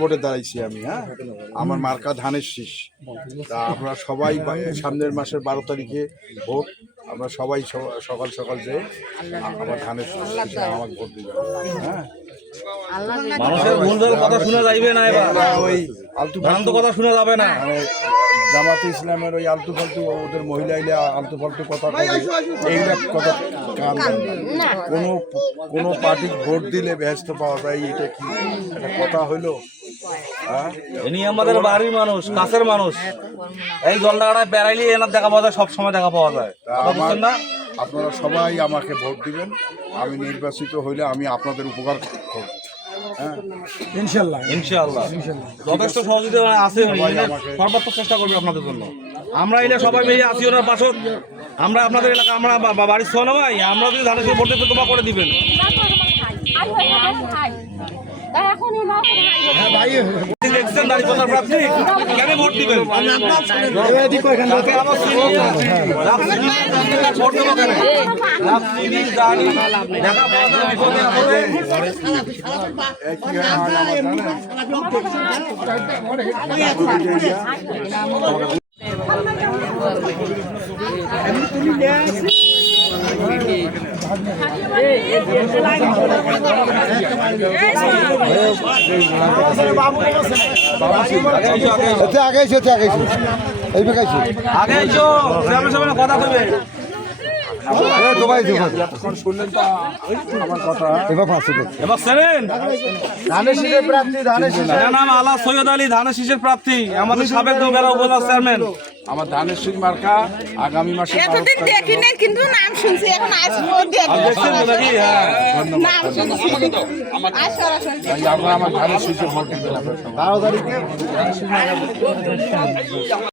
ভোটে দাঁড়াইছি আমি, হ্যাঁ, আমার মার্কা ধানের শীষ। তা আপনারা সবাই সামনের মাসের 12 তারিখে ভোট, আমরা সবাই সকাল সকাল যে আমার ধানের শীষ আমাকে ভোট দিবেন। হ্যাঁ, মানুষের ভুল কথা শোনা যাইবে না, এবার ওই আলতু ফালতু কথা শোনা যাবে না। জামাতে ইসলামের ওই আলতু ফালতু ওদের মহিলা আলতু ফালতু কথা এইগুলা কথা কান না। কোনো পার্টি ভোট দিলে ব্যস্ত পাওয়া যায়, এটা কি একটা কথা হইলো? ইনি আমাদের বাড়ির মানুষ, কাছের মানুষ। এই জলদাগাড়ায় বেড়াইলে এনার দেখা পাওয়া যায়, সবসময় দেখা পাওয়া যায়। না, আপনারা সবাই আমাকে ভোট দিবেন। আমি নির্বাচিত হইলে আমি আপনাদের উপকার করব। হ্যাঁ, ইনশাআল্লাহ ইনশাআল্লাহ যথেষ্ট সহযোগিতা আছে, সর্বাত্মক চেষ্টা করবে আপনাদের জন্য। আমরা এলে সবাই মিলে আছি ওনার পাশে। আমরা আপনাদের এলাকা, আমরা বাড়ির ছোয়া ভাই, আমরা যদি ধানের ভোট দিতে তোমা করে দিবেন। দেখছেন দাঁড়িপাল্লার প্রার্থী কেন ভোট দিবেন? কথা কইবে প্রার্থী আমাদের সাবেক উপজেলা চেয়ারম্যান। আমার ধানের শীষ মার্কা আগামী মাসে কিন্তু নাম শুনছি এখন আমার ধানের শীষে ভোট দিবেন 12 তারিখে।